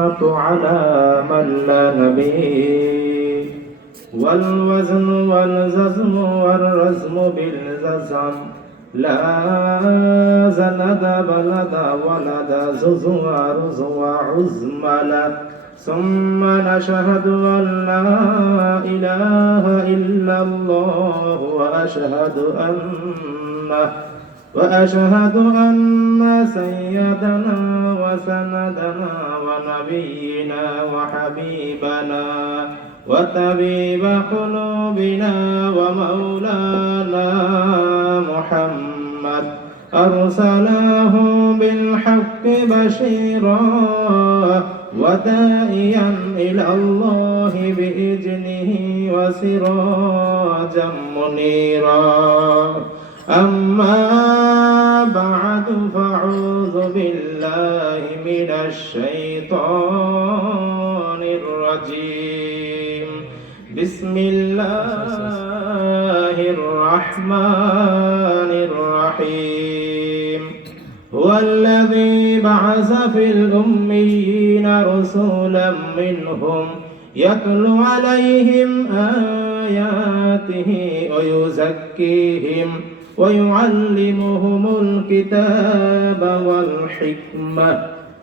على من لا نبي والوزن والجزم والرزم بالجزم لا زند بلد ولد ززوار عزملا ثم نشهد أن لا إله إلا الله وأشهد أن سيدنا وسندنا ونبينا وحبيبنا وطبيب قلوبنا ومولانا محمد أرسله بالحق بشيرا وداعيا إلى الله بإذنه وسراجا منيرا أما بعد فأعوذ بالله من الشيطان الرجيم بسم الله الرحمن الرحيم هو الذي بعث في الأميين رسولا منهم يتلو عليهم آياته ويزكيهم ويعلمهم الكتاب والحكمة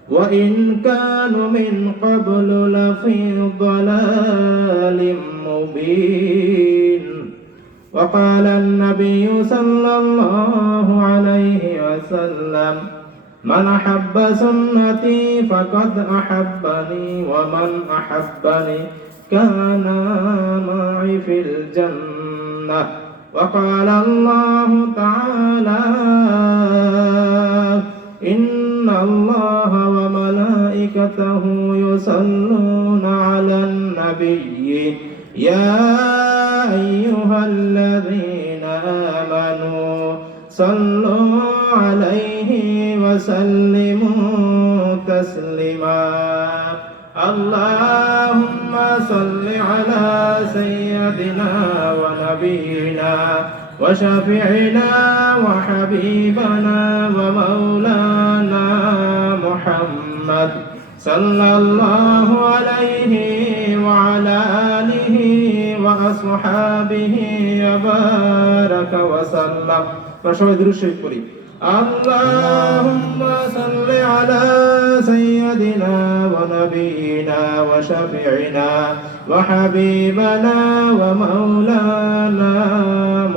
وإن كانوا من قبل لفي ضلال مبين وقال النبي صلى الله عليه وسلم من أحب سنتي فقد أحبني ومن أحبني كان معي في الجنة وقال الله تعالى إن الله وملائكته يصلون على النبي يا أيها الذين آمنوا صلوا عليه وسلموا تسليما اللهم صل على سيدنا ونبينا وشفيعنا وحبيبنا ومولانا محمد صلى الله عليه وعلى آله وأصحابه وبارك وسلم فشهد الشيخ قريب اللهم صل على سيدنا ونبينا وشفيعنا وحبيبنا ومولانا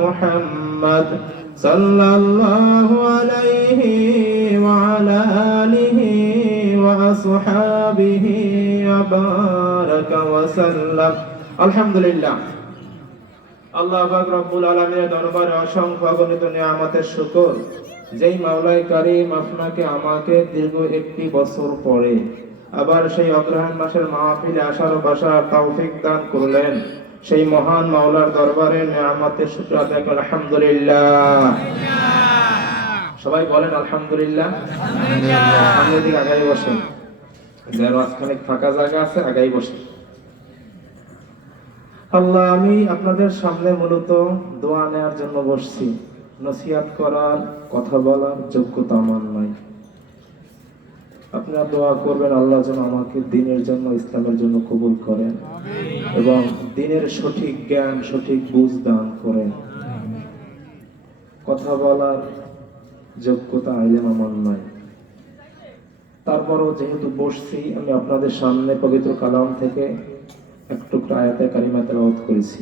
محمد صلى الله عليه وعلى آله وأصحابه وبارك وسلم الحمد لله আল্লাহ পাক রব্বুল আলামিনের দরবারে অসংখ্য অগণিত নিয়ামতের শুকর যেই মাওলাই কারীম আপনাকে আমাকে দীর্ঘ একটি বছর পরে আবার সেই অগ্রহায়ণ মাসের মাহফিলে আসার ও বসার তৌফিক দান করলেন সেই মহান মাওলার দরবারে নিয়ামতের শুকর আদায় করি আলহামদুলিল্লাহ। সবাই বলেন আলহামদুলিল্লাহ। সামনের দিকে আগাই বসেন, যার মাঝখানে ফাঁকা জায়গা আছে আগাই বসেন। আল্লাহ, আমি আপনাদের সামনে মূলত দোয়া নেওয়ার জন্য বসছি, নসিহত করার কথা বলার যোগ্যতা আমার নাই। আপনারা দোয়া করবেন আল্লাহ যেন আমাকে দ্বীনের জন্য, ইসলামের জন্য কবুল করেন এবং দ্বীনের সঠিক জ্ঞান, সঠিক বুঝ দান করেন। কথা বলার যোগ্যতা ইলম আমার নাই, তারপরও যেহেতু বসছি আমি আপনাদের সামনে পবিত্র কালাম থেকে একটু আয়াতে কারিমা তেলাওয়াত করেছি।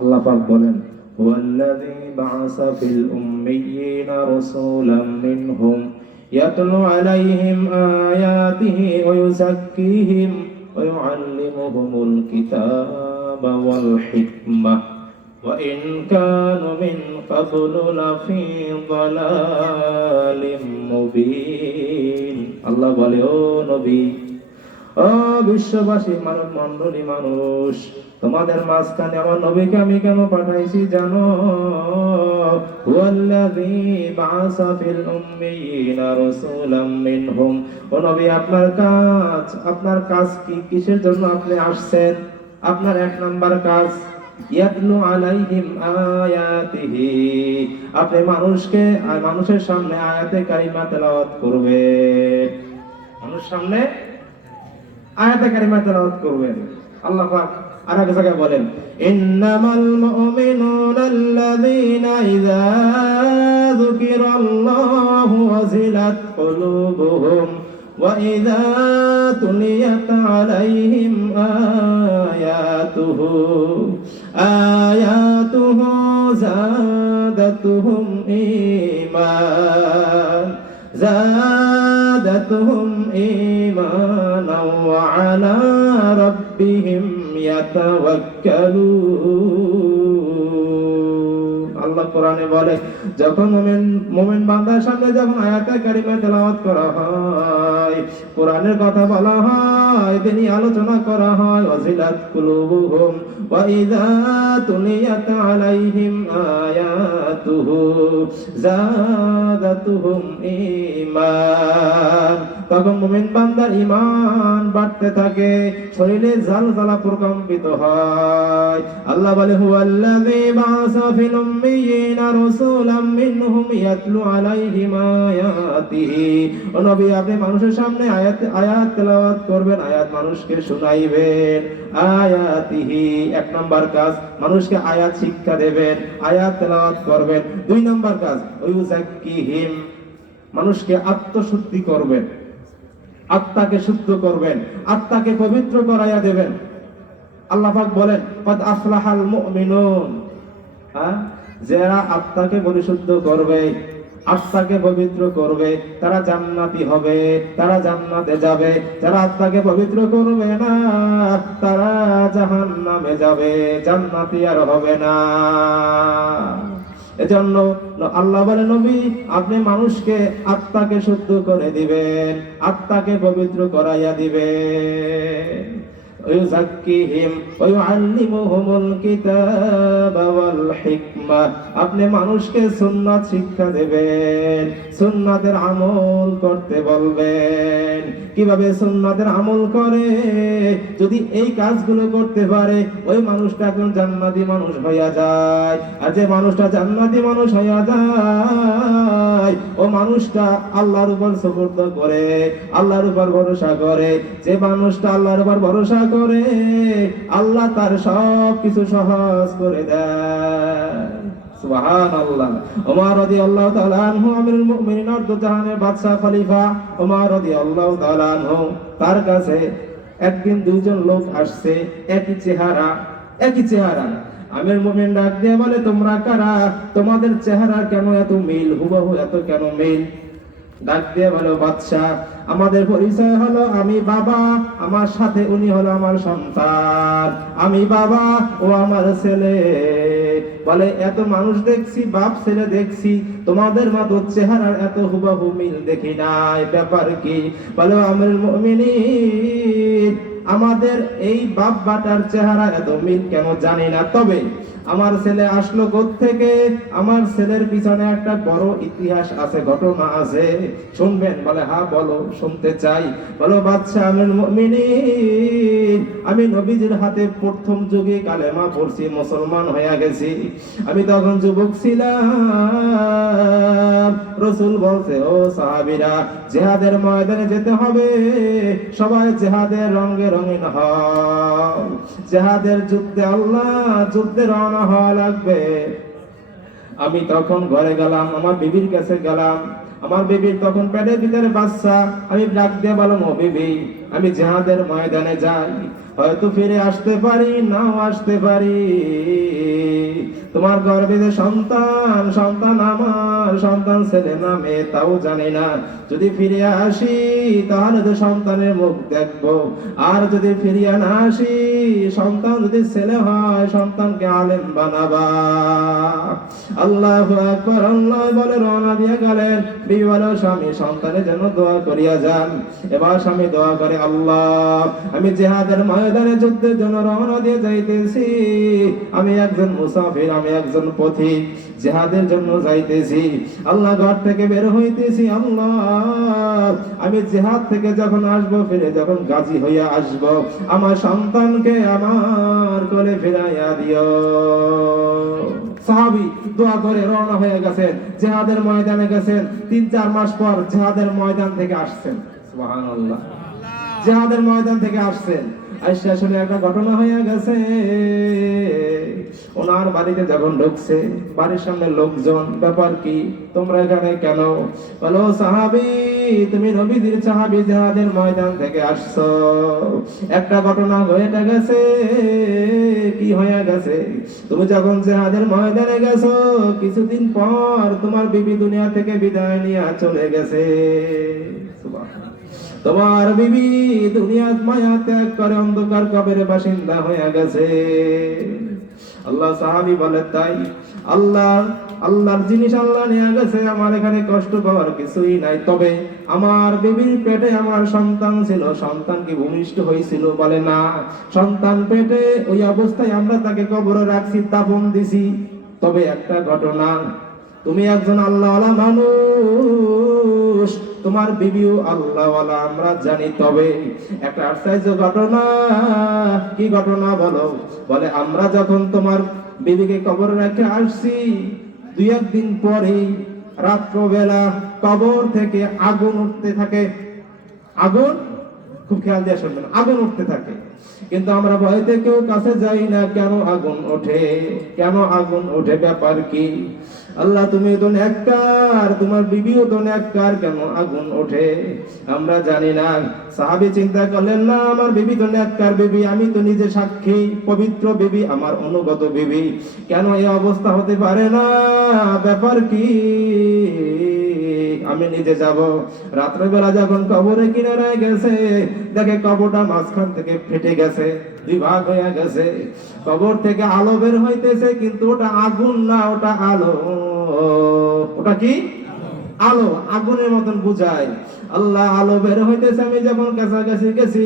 আল্লাহ পাক বলেন হুয়াল্লাযী বা'আসা ফিল উম্মিয়্যিনা রাসূলাম মিনহুম ইয়াতলু আলাইহিম আয়াতিহি ওয়া ইউযাক্কিহিম ওয়া ইউআল্লিমুহুমুল কিতাবা ওয়াল হিকমাহ ওয়া ইন কানু মিন ক্বাবলু লাফি যালালিম মুবিন। আল্লাহ বলে, ও নবী, ও বিশ্ববাসী মানব মণ্ডলী মানুষ, তোমাদের মাঝখানে আমার নবীকে আমি কেন পাঠাইছি জানো? হুয়াল্লাযী বা'আসা ফিল উম্মিয়িনা রাসূলাম মিনহুম। ও নবী, আপনার কাজ কি? কিসের জন্য আপনি আসছেন? আপনার এক নাম্বার কাজ ইয়াতলু আলাইহিম আয়াতিহি, আপনি মানুষের সামনে আয়াতে কারিমা তেলাওয়াত করবেন। মানুষের সামনে আয়াতে কারিমা তেলাওয়াত করবেন। আল্লাহ পাক আর এক জায়গায় বলেন, ইন্নামাল মুমিনুনা আল্লাযীনা ইযা যুকিরাল্লাহু ওয়াজিলাত কুলুবুহুম ওয়া ইযা তুলিয়াত আলাইহিম আয়াতুহু যাদাতুহুম ঈমানা ওয়া আলা রাব্বিহিম ইয়াতাওয়াক্কালুন। আল্লাহ কোরআনে বলে, যখন মুমিন বান্দার সামনে যখন আয়াতে কারিমা তেলাওয়াত করা হয়, কোরআনের কথা বলা হয়, তিনি আলোচনা করা হয়, ওয়াজিলাত কুলুবুহুম ওয়া ইযা তুলিয়াত আলাইহিম আয়াতুহু যাদাতুহুম ঈমান, তখন মুমিন বান্দার ঈমান বাড়তে থাকে, শরীরে জালজালা প্রকম্পিত হয়। আল্লাহ বলে, হুয়াল্লাযী বা'আসা ফিল উম্মিয়িনা রাসূলাম মিনহুম ইয়াতলু আলাইহিম আয়াতিহি। ও নবী, আপনি মানুষের সামনে আয়াত তেলাওয়াত করবেন, আয়াত মানুষকে শুনাইবেন। আয়াতিহি, এক নাম্বার কাজ, মানুষকে আয়াত শিক্ষা দেবেন, আয়াত তেলাওয়াত করবেন। দুই নাম্বার কাজ, ওয়ুযাক্কিহিম, মানুষকে আত্মশুদ্ধি করবেন, আত্মাকে শুদ্ধ করবেন, আত্মাকে পবিত্র করাইয়া দেবেন। আল্লাহ পাক বলেন, কদ আফলাহাল মুমিনুন, যারা আত্মাকে পরিশুদ্ধ করবে, আত্মাকে পবিত্র করবে, তারা জান্নাতি হবে, তারা জান্নাতে যাবে। যারা আত্মাকে পবিত্র করবে না, তারা জাহান্নামে যাবে, জান্নাতি আর হবে না। এজন্য আল্লাহ বলে, নবী, আপনি মানুষকে আত্মাকে শুদ্ধ করে দিবেন, আত্মাকে পবিত্র করাইয়া দিবেন। ওয়ায়ুযাক্কিহিম ওয়া ইউআল্লিমুহুমুল কিতাবা ওয়াল হিকমা, আপনি মানুষকে সুন্নাত শিক্ষা দেবেন, সুন্নাতের আমল করতে বলবেন। কিভাবে সুন্নাতের আমল করে? যদি এই কাজগুলো করতে পারে, ওই মানুষটা একজন জান্নাতি মানুষ হইয়া যায়। আর যে মানুষটা জান্নাতি মানুষ হইয়া যায়, ও মানুষটা আল্লাহর উপর সুবুর্দ করে, আল্লাহর উপর ভরসা করে। যে মানুষটা আল্লাহর উপর ভরসা করে, আল্লাহ তার সব কিছু সহজ করে দেয়। সুবহানাল্লাহ। ওমর রাদিয়াল্লাহু তাআলা আনহু, আমিরুল মুমিনিন, জাহানের বাদশা খলিফা ওমর রাদিয়াল্লাহু তাআলা আনহু, তার কাছে একদিন দুইজন লোক আসছে, একই চেহারা। আমিরুল মুমিনিন ডাক দিয়ে বলে, তোমরা কারা? তোমাদের চেহারা কেন এত মিল, হুবহু এত কেন মিল? ডাক দিয়ে বলে, বাদশা, আমাদের পরিচয় হলো আমি বাবা, আমার সাথে উনি হলো আমার সন্তান, আমি বাবা, ও আমার ছেলে। বলে, এত মানুষ দেখছি, বাপ ছেলে দেখছি, তোমাদের মতো চেহারার এত হুবহু মিল দেখি নাই, ব্যাপার কি? বলে, আমিরুল মুমিনিন, আমাদের এই বাপ বাটার চেহারা এত মিল কেন জানি না, তবে আমার ছেলে আসলো কোত্থেকে, আমার ছেলের পিছনে একটা বড় ইতিহাস আছে, ঘটনা আছে, শুনবেন? বলে, হ্যাঁ বলো, শুনতে চাই। বলো, বাদশা আমিরুল মুমিনিন, আমি নবীজির হাতে প্রথম যুগে কালেমা পড়ছি, মুসলমান হয়ে গেছি। আমি তখন যুবক ছিলাম। রাসূল বলছে, ও সাহাবীরা, জিহাদের ময়দানে যেতে হবে, সবাই জিহাদের রঙে রঙিন হও, জিহাদের যুদ্ধে, আল্লাহ যুদ্ধে রওনা হওয়া লাগবে। আমি তখন ঘরে গেলাম, আমার বিবির কাছে গেলাম। আমার বিবির তখন পেটের ভিতরে বাচ্চা। আমি ডাক দিয়ে বললাম, ও বিবি, আমি জিহাদের ময়দানে যাই, হয়তো ফিরে আসতে পারি, নাও আসতে পারি। তোমার গর্ভে যে সন্তান আমার সন্তান, ছেলে না মেয়ে তাও জানি না। যদি ফিরে আসি, তাহলে তো সন্তানের মুখ দেখবো, আর যদি ফিরিয়া না আসি, সন্তান যদি ছেলে হয়, সন্তানকে আলেম বানাবা। আল্লাহু আকবার। আল্লাহ বলে, রওনা দিয়ে গেলেন। বিবি বলে, স্বামী সন্তানের জন্য দোয়া করিয়া যান। এবার স্বামী দোয়া করে, আল্লাহ, আমি জিহাদের ময়দানে যুদ্ধের জন্য রওনা দিয়ে যাইতেছি, আমি একজন মুসাফির, আমি একজন পথিক, জিহাদের জন্য যাইতেছি। আল্লাহ, ঘর থেকে বের হইতেছি, আল্লাহ, আমি জিহাদ থেকে যখন আসবো, ফিরে যখন গাজী হইয়া আসবো, আমার সন্তানকে আমার কোলে ফিরাইয়া দিও। সাহাবী দোয়া করে রওনা হয়ে গেছেন, জিহাদের ময়দানে গেছেন। 3-4 মাস পর জিহাদের ময়দান থেকে আসছেন। সুবহানাল্লাহ। জিহাদের ময়দান থেকে আসছেন, আইসা শুনে একটা ঘটনা হয়ে গেছে। ওনার বাড়িতে যখন ঢুকছে, বাড়ির সামনে লোকজন, ব্যাপার কি, তোমরা এখানে কেন? বলো সাহাবী, তুমি নবীদের সাহাবী, জিহাদের ময়দান থেকে আসছো, একটা ঘটনা হয়ে গেছে। কি হয়ে গেছে? তুমি যখন জিহাদের ময়দানে গেছো, কিছুদিন পর তোমার বিবি দুনিয়া থেকে বিদায় নিয়ে চলে গেছে। সুবহানাল্লাহ। তোমার বিবি দুনিয়ার মায়া ত্যাগ করে অন্ধকার কবরের বাসিন্দা হয়ে গেছে। আল্লাহ সাহাবী বলে, তাই আল্লাহর জিনিস আল্লাহ নিয়ে গেছে, আমার এখানে কষ্ট পাওয়ার কিছুই নাই। তবে আমার বিবির পেটে আমার সন্তান ছিল, সন্তান কি ভূমিষ্ঠ হয়েছিল? বলে না, সন্তান পেটে ওই অবস্থায় আমরা তাকে কবরে রাখছি, দাফন দিছি। তবে একটা ঘটনা, তুমি একজন আল্লাহওয়ালা মানুষ, তোমার বিবিও আল্লাহওয়ালা, আমরা জানি। তবে একটা আশ্চর্য ঘটনা। কি ঘটনা বলো? বলে, আমরা যখন তোমার বিবিকে কবরে রেখে আসছি, 2-1 দিন পরে রাত্রবেলা কবর থেকে আগুন উঠতে থাকে। আগুন, খুব খেয়াল দিয়ে শুনবেন, আগুন উঠতে থাকে। কিন্তু আমরা ভয়তে কেউ কাছে যাই না। কেন আগুন ওঠে? কেন আগুন ওঠে? ব্যাপার কি? আল্লাহ, তুমি তো নেককার, তোমার বিবিও তো নেককার, কেন আগুন ওঠে? আমরা জানি না। সাহাবী চিন্তা করলেন, না, আমার বিবি তো নেককার বিবি, আমি তো নিজে সাক্ষী, পবিত্র বিবি, আমার অনুগত বিবি, কেন এই অবস্থা হতে পারে না? ব্যাপার কি? আমি নিজে যাব। রাত্রেবেলা যখন কবরের কিনারায় গেছে, দেখে কবরটা মাঝখান থেকে ফেটে গেছে, 2 ভাগ হয়ে গেছে। কবর থেকে আলো বের হইতেছে, কিন্তু ওটা আগুন না, ওটা আলো। ওটা কি? আলো, আগুনের মতন বুঝায়। আল্লাহ, আলো বের হইতেছে। আমি যখন কাছাকাছি গেছি,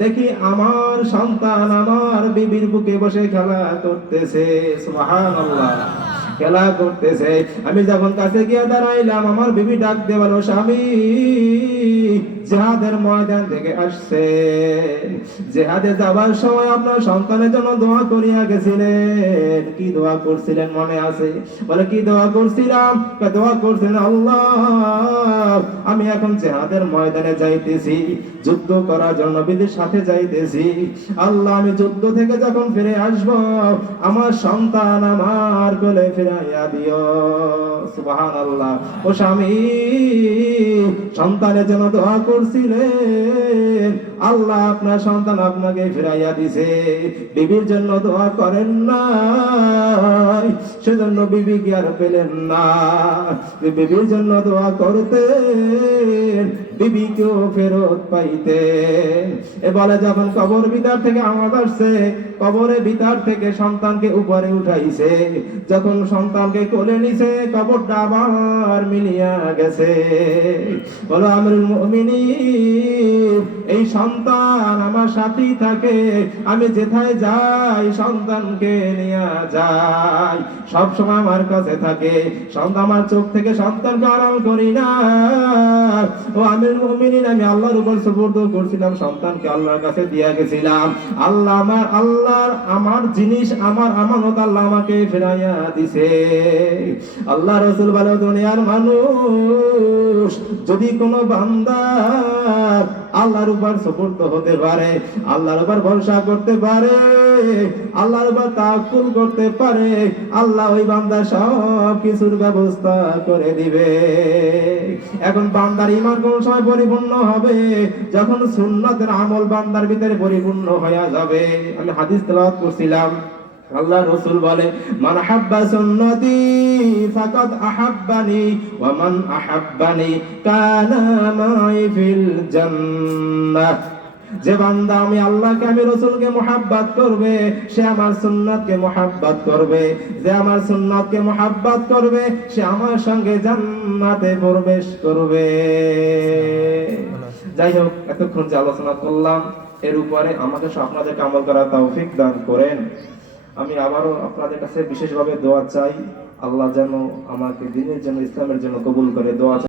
দেখি আমার সন্তান আমার বিবির বুকে বসে খেলা করতেছে। সুবহানাল্লাহ, খেলা করতেছে। আমি যখন কাছে গিয়ে দাঁড়াইলাম, আমার বিবি ডাক দিয়ে বলো, স্বামী জিহাদের ময়দান থেকে আসছে, জিহাদে যাবার সময় আপনার সন্তানের জন্য দোয়া করিয়া গেছিলেন। কি দোয়া করছিলেন মনে আছে? বলে, কি দোয়া করছিলাম? দোয়া করছিলেন, আল্লাহ, আমি এখন জিহাদের ময়দানে যাইতেছি, যুদ্ধ করার জন্য নবীদের সাথে যাইতেছি। আল্লাহ, আমি যুদ্ধ থেকে যখন ফিরে আসব, আমার সন্তান আমার কোলে ফিরাইয়া দিও। সুবহানাল্লাহ। ও স্বামী, সন্তানের জন্য দোয়া করছিলেন, আল্লাহ আপনার সন্তান আপনাকে ফিরাইয়া দিছে। বিবির জন্য দোয়া করেন না, সেজন্য বিবি কি আর পেলেন না? বিবির জন্য দোয়া করতেন, বিবিকেও ফেরত পাইতে। এ বলে, যখন কবর ভিতর থেকে আওয়াজ আসছে, কবরের ভিতর থেকে সন্তানকে উপরে উঠাইছে, যখন সন্তানকে কোলে নিছে, কবরটা আবার মিলিয়া গেছে। বলো, আমিরুল মুমিনিন, এই সন্তান আমার সাথেই থাকে, আমি যেথায় যাই সন্তানকে নিয়ে যাই, সব সময় আমার কাছে থাকে। সন্তান, আমার চোখ থেকে সন্তানকে আড়াল করি না। ও আমিরুল মুমিনিন, আমি আল্লাহর উপর সুপর্দ করছিলাম, সন্তানকে আল্লাহর কাছে দিয়ে গেছিলাম। আল্লাহ আমার জিনিস, আমার আমানত আল্লাহ আমাকে ফিরাইয়া দিছে। আল্লাহ রাসূল বলে, দুনিয়ার মানুষ, যদি কোনো বান্দা আল্লাহর উপর সুপর্দ হতে পারে, আল্লাহর উপর ভরসা করতে পারে, আল্লাহর উপর তাওয়াক্কুল করতে পারে, আল্লাহ ওই বান্দা সব কিছুর ব্যবস্থা করে দিবে। এখন বান্দার ঈমান কোন সময় পরিপূর্ণ হবে? যখন সুন্নাতের আমল বান্দার ভিতরে পরিপূর্ণ হয়ে যাবে। আমি হাদিস তেলাওয়াত করছিলাম, আল্লাহ রাসূল বলে, মান হাব্বা সুন্নতি ফাকাদ আহাব্বানি ওয়া মান আহাব্বানি কানা মাই ফিল জান্নাহ। যে বান্দা আমি আল্লাহকে, আমি রাসূলকে মুহাব্বত করবে, সে আমার সুন্নাতকে মুহাব্বত করবে। যে আমার সুন্নাতকে মুহাব্বত করবে, সে আমার সঙ্গে জান্নাতে প্রবেশ করবে। যাই হোক, এতক্ষণ যে আলোচনা করলাম, এর উপরে আমাকে আপনাদেরকে আমল করার তৌফিক দান করেন। আমি আবারও আপনাদের কাছে বিশেষভাবে দোয়া চাই, আল্লাহ যেন আমাকে দ্বীনের জন্য, ইসলামের জন্য কবুল করে। দোয়া